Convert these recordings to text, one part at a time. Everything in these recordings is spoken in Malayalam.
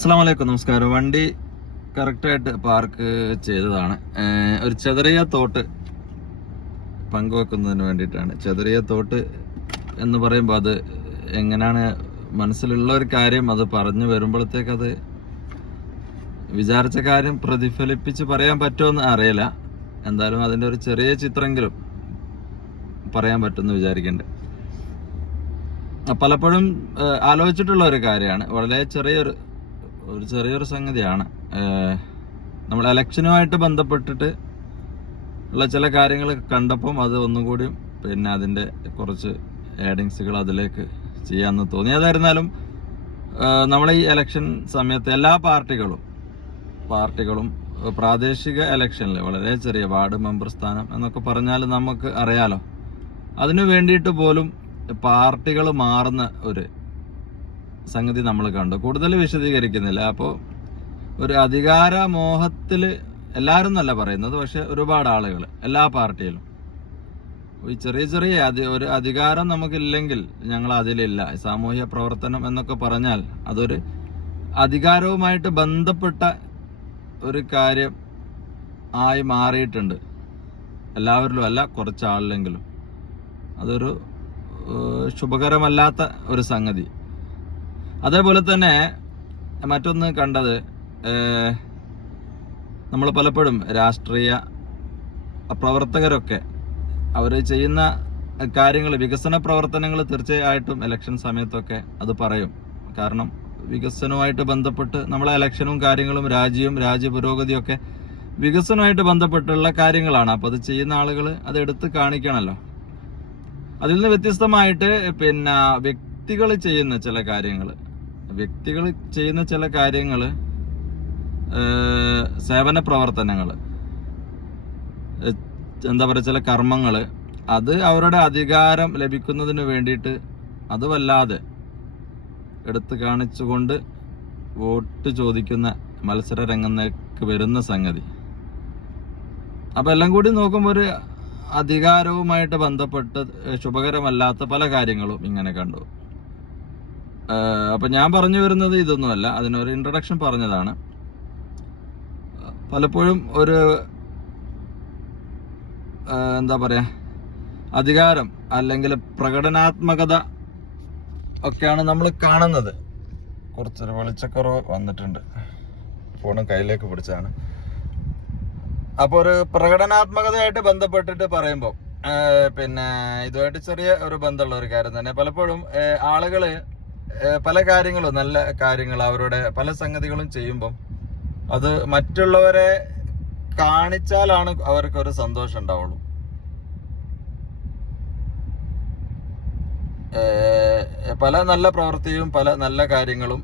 അസ്സാം വലൈക്കും നമസ്കാരം. വണ്ടി കറക്റ്റായിട്ട് പാർക്ക് ചെയ്തതാണ്. ഒരു ചെതറിയ തോട്ട് പങ്കുവെക്കുന്നതിന് വേണ്ടിയിട്ടാണ്. ചെതറിയ തോട്ട് എന്ന് പറയുമ്പോൾ അത് എങ്ങനെയാണ് മനസ്സിലുള്ള ഒരു കാര്യം അത് പറഞ്ഞു വരുമ്പോഴത്തേക്ക് അത് വിചാരിച്ച കാര്യം പ്രതിഫലിപ്പിച്ച് പറയാൻ പറ്റുമെന്ന് അറിയില്ല. എന്തായാലും അതിന്റെ ഒരു ചെറിയ ചിത്രമെങ്കിലും പറയാൻ പറ്റുമെന്ന് വിചാരിക്കണ്ടേ. പലപ്പോഴും ആലോചിച്ചിട്ടുള്ള ഒരു കാര്യമാണ്. വളരെ ചെറിയൊരു ഒരു ചെറിയൊരു സംഗതിയാണ്. നമ്മൾ ഇലക്ഷനുമായിട്ട് ബന്ധപ്പെട്ടിട്ട് ഉള്ള ചില കാര്യങ്ങൾ കണ്ടപ്പം അത് ഒന്നും കൂടി പിന്നെ അതിന്റെ കുറച്ച് ആഡിങ്സുകൾ അതിലേക്ക് ചെയ്യാമെന്ന് തോന്നി. അതായിരുന്നാലും നമ്മൾ ഈ ഇലക്ഷൻ സമയത്ത് എല്ലാ പാർട്ടികളും പാർട്ടികളും പ്രാദേശിക ഇലക്ഷനിൽ വളരെ ചെറിയ വാർഡ് മെമ്പർ സ്ഥാനം എന്നൊക്കെ പറഞ്ഞാൽ നമുക്ക് അറിയാലോ. അതിനു വേണ്ടിയിട്ട് പോലും പാർട്ടികൾ മാറുന്ന ഒരു സംഗതി നമ്മൾ കണ്ടു. കൂടുതൽ വിശദീകരിക്കുന്നില്ല. അപ്പോൾ ഒരു അധികാര മോഹത്തിൽ എല്ലാവരും എന്നല്ല പറയുന്നത് പക്ഷെ ഒരുപാട് ആളുകൾ എല്ലാ പാർട്ടിയിലും. ഈ ചെറിയ ചെറിയ ഒരു അധികാരം നമുക്കില്ലെങ്കിൽ ഞങ്ങൾ അതിലില്ല. സാമൂഹ്യ പ്രവർത്തനം എന്നൊക്കെ പറഞ്ഞാൽ അതൊരു അധികാരവുമായിട്ട് ബന്ധപ്പെട്ട ഒരു കാര്യം ആയി മാറിയിട്ടുണ്ട്. എല്ലാവരിലും അല്ല കുറച്ച് ആളിലെങ്കിലും അതൊരു ശുഭകരമല്ലാത്ത ഒരു സംഗതി. അതേപോലെ തന്നെ മറ്റൊന്ന് കണ്ടത് നമ്മൾ പലപ്പോഴും രാഷ്ട്രീയ പ്രവർത്തകരൊക്കെ അവർ ചെയ്യുന്ന കാര്യങ്ങൾ വികസന പ്രവർത്തനങ്ങൾ തീർച്ചയായിട്ടും ഇലക്ഷൻ സമയത്തൊക്കെ അത് പറയും. കാരണം വികസനവുമായിട്ട് ബന്ധപ്പെട്ട് നമ്മളെ ഇലക്ഷനും കാര്യങ്ങളും രാജ്യവും രാജ്യ പുരോഗതിയൊക്കെ വികസനവുമായിട്ട് ബന്ധപ്പെട്ടുള്ള കാര്യങ്ങളാണ്. അപ്പോൾ അത് ചെയ്യുന്ന ആളുകൾ അത് എടുത്ത് കാണിക്കണമല്ലോ അതിൽ നിന്ന് വ്യത്യസ്തമായിട്ട് പിന്നെ വ്യക്തികൾ ചെയ്യുന്ന ചില കാര്യങ്ങൾ വ്യക്തികൾ ചെയ്യുന്ന ചില കാര്യങ്ങൾ സേവന പ്രവർത്തനങ്ങൾ എന്താ പറയുക ചില കർമ്മങ്ങൾ അത് അവരുടെ അധികാരം ലഭിക്കുന്നതിന് വേണ്ടിയിട്ട് അതുമല്ലാതെ എടുത്തു കാണിച്ചുകൊണ്ട് വോട്ട് ചോദിക്കുന്ന മത്സര രംഗത്തേക്ക് വരുന്ന സംഗതി. അപ്പൊ എല്ലാം കൂടി നോക്കുമ്പോൾ ഒരു അധികാരവുമായിട്ട് ബന്ധപ്പെട്ട് ശുഭകരമല്ലാത്ത പല കാര്യങ്ങളും ഇങ്ങനെ കണ്ടു. അപ്പൊ ഞാൻ പറഞ്ഞു വരുന്നത് ഇതൊന്നുമല്ല. അതിനൊരു ഇൻട്രഡക്ഷൻ പറഞ്ഞതാണ്. പലപ്പോഴും ഒരു എന്താ പറയാ അധികാരം അല്ലെങ്കിൽ പ്രകടനാത്മകത ഒക്കെയാണ് നമ്മൾ കാണുന്നത്. കുറച്ചൊരു വെളിച്ചക്കുറവ് വന്നിട്ടുണ്ട്. ഫോണും കയ്യിലേക്ക് പിടിച്ചാണ് അപ്പോൾ ഒരു പ്രകടനാത്മകതയായിട്ട് ബന്ധപ്പെട്ടിട്ട് പറയുമ്പോൾ പിന്നെ ഇതുമായിട്ട് ചെറിയ ഒരു ബന്ധമുള്ള ഒരു കാര്യം തന്നെ. പലപ്പോഴും ആളുകൾ പല കാര്യങ്ങളും നല്ല കാര്യങ്ങൾ അവരുടെ പല സംഗതികളും ചെയ്യുമ്പം അത് മറ്റുള്ളവരെ കാണിച്ചാലാണ് അവർക്ക് ഒരു സന്തോഷം ഉണ്ടാവുള്ളൂ. പല നല്ല പ്രവൃത്തിയും പല നല്ല കാര്യങ്ങളും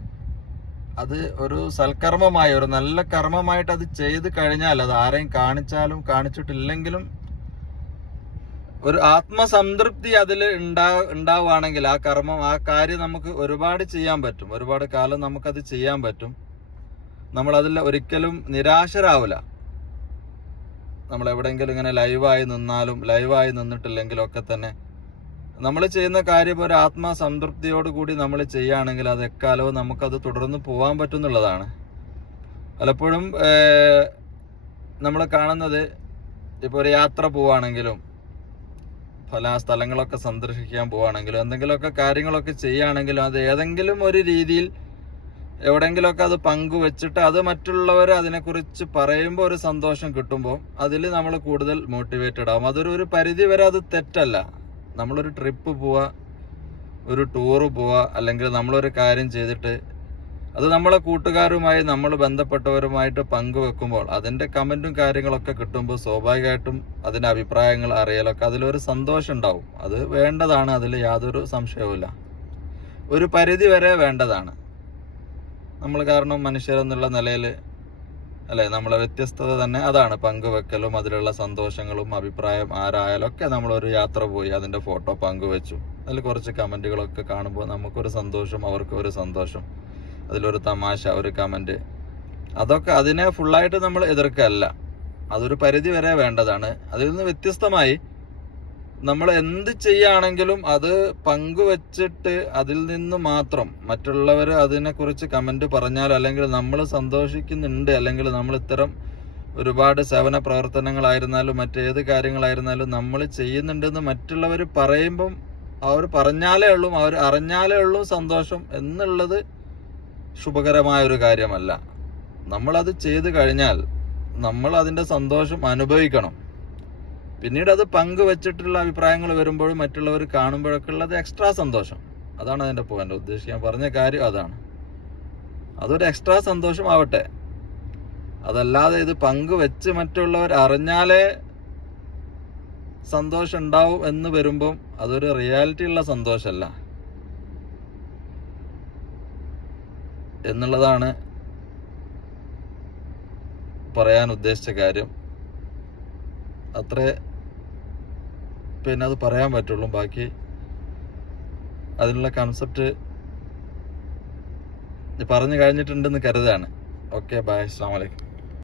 അത് ഒരു സൽക്കർമ്മമായി ഒരു നല്ല കർമ്മമായിട്ട് അത് ചെയ്ത് കഴിഞ്ഞാൽ അത് ആരെയും കാണിച്ചാലും കാണിച്ചിട്ടില്ലെങ്കിലും ഒരു ആത്മസംതൃപ്തി അതിൽ ഉണ്ടാ ഉണ്ടാവുകയാണെങ്കിൽ ആ കർമ്മം ആ കാര്യം നമുക്ക് ഒരുപാട് ചെയ്യാൻ പറ്റും. ഒരുപാട് കാലം നമുക്കത് ചെയ്യാൻ പറ്റും. നമ്മൾ അതിൽ ഒരിക്കലും നിരാശരാവില്ല നമ്മൾ എവിടെയെങ്കിലും ഇങ്ങനെ ലൈവായി നിന്നാലും ലൈവായി നിന്നിട്ടില്ലെങ്കിലും ഒക്കെ തന്നെ നമ്മൾ ചെയ്യുന്ന കാര്യം ഒരു ആത്മസംതൃപ്തിയോട് കൂടി നമ്മൾ ചെയ്യുകയാണെങ്കിൽ അത് എക്കാലവും നമുക്കത് തുടർന്ന് പോകാൻ പറ്റുന്നുള്ളതാണ്. പലപ്പോഴും നമ്മൾ കാണുന്നത് ഇപ്പോൾ ഒരു യാത്ര പോവുകയാണെങ്കിലും പല സ്ഥലങ്ങളൊക്കെ സന്ദർശിക്കാൻ പോവുകയാണെങ്കിലും എന്തെങ്കിലുമൊക്കെ കാര്യങ്ങളൊക്കെ ചെയ്യുകയാണെങ്കിലും അത് ഏതെങ്കിലും ഒരു രീതിയിൽ എവിടെയെങ്കിലുമൊക്കെ അത് പങ്കുവെച്ചിട്ട് അത് മറ്റുള്ളവർ അതിനെക്കുറിച്ച് പറയുമ്പോൾ ഒരു സന്തോഷം കിട്ടുമ്പോൾ അതിൽ നമ്മൾ കൂടുതൽ മോട്ടിവേറ്റഡ് ആവും. അതൊരു ഒരു പരിധി വരെ അത് തെറ്റല്ല. നമ്മളൊരു ട്രിപ്പ് പോവുക ഒരു ടൂറ് പോവുക അല്ലെങ്കിൽ നമ്മളൊരു കാര്യം ചെയ്തിട്ട് അത് നമ്മളെ കൂട്ടുകാരുമായി നമ്മൾ ബന്ധപ്പെട്ടവരുമായിട്ട് പങ്കുവെക്കുമ്പോൾ അതിന്റെ കമന്റും കാര്യങ്ങളൊക്കെ കിട്ടുമ്പോൾ സ്വാഭാവികമായിട്ടും അതിന്റെ അഭിപ്രായങ്ങൾ അറിയലൊക്കെ അതിലൊരു സന്തോഷം ഉണ്ടാവും. അത് വേണ്ടതാണ് അതിൽ യാതൊരു സംശയവുമില്ല. ഒരു പരിധി വരെ വേണ്ടതാണ്. നമ്മൾ കാരണം മനുഷ്യരെന്നുള്ള നിലയിൽ അല്ലെ നമ്മളെ വ്യത്യസ്തത തന്നെ അതാണ്. പങ്കുവെക്കലും അതിലുള്ള സന്തോഷങ്ങളും അഭിപ്രായം ആരായാലും ഒക്കെ നമ്മളൊരു യാത്ര പോയി അതിന്റെ ഫോട്ടോ പങ്കുവെച്ചു. അതിൽ കുറച്ച് കമന്റുകളൊക്കെ കാണുമ്പോൾ നമുക്കൊരു സന്തോഷം അവർക്കൊരു സന്തോഷം. അതിലൊരു തമാശ ഒരു കമന്റ്. അതൊക്കെ അതിനെ ഫുള്ളായിട്ട് നമ്മൾ എതിർക്കല്ല. അതൊരു പരിധി വരെ വേണ്ടതാണ്. അതിൽ നിന്ന് വ്യത്യസ്തമായി നമ്മൾ എന്ത് ചെയ്യുകയാണെങ്കിലും അത് പങ്കുവച്ചിട്ട് അതിൽ നിന്ന് മാത്രം മറ്റുള്ളവർ അതിനെക്കുറിച്ച് കമന്റ് പറഞ്ഞാൽ അല്ലെങ്കിൽ നമ്മൾ സന്തോഷിക്കുന്നുണ്ട് അല്ലെങ്കിൽ നമ്മൾ ഇത്തരം ഒരുപാട് സേവന പ്രവർത്തനങ്ങളായിരുന്നാലും മറ്റേത് കാര്യങ്ങളായിരുന്നാലും നമ്മൾ ചെയ്യുന്നുണ്ടെന്ന് മറ്റുള്ളവർ പറയുമ്പം അവർ പറഞ്ഞാലേ ഉള്ളൂ അവർ അറിഞ്ഞാലേ ഉള്ളൂ സന്തോഷം എന്നുള്ളത് ശുഭകരമായ ഒരു കാര്യമല്ല. നമ്മളത് ചെയ്തു കഴിഞ്ഞാൽ നമ്മൾ അതിന്റെ സന്തോഷം അനുഭവിക്കണം. പിന്നീട് അത് പങ്കുവച്ചിട്ടുള്ള അഭിപ്രായങ്ങൾ വരുമ്പോഴും മറ്റുള്ളവർ കാണുമ്പോഴൊക്കെ ഉള്ളത് എക്സ്ട്രാ സന്തോഷം. അതാണ് അതിന്റെ പോയിന്റ് ഉദ്ദേശിക്കാൻ പറഞ്ഞ കാര്യം അതാണ്. അതൊരു എക്സ്ട്രാ സന്തോഷമാവട്ടെ അതല്ലാതെ ഇത് പങ്കുവെച്ച് മറ്റുള്ളവർ അറിഞ്ഞാലേ സന്തോഷം ഉണ്ടാവും എന്ന് വരുമ്പം അതൊരു റിയാലിറ്റി ഉള്ള സന്തോഷമല്ല. എന്നുള്ളതാണ് പറയാൻ ഉദ്ദേശിച്ച കാര്യം. അത്ര പിന്നെ അത് പറയാൻ പറ്റുള്ളൂ. ബാക്കി അതിനുള്ള കൺസെപ്റ്റ് പറഞ്ഞു കഴിഞ്ഞിട്ടുണ്ടെന്ന് കരുതാണ് ഓക്കെ ബൈ അസ്സാം വലൈക്കും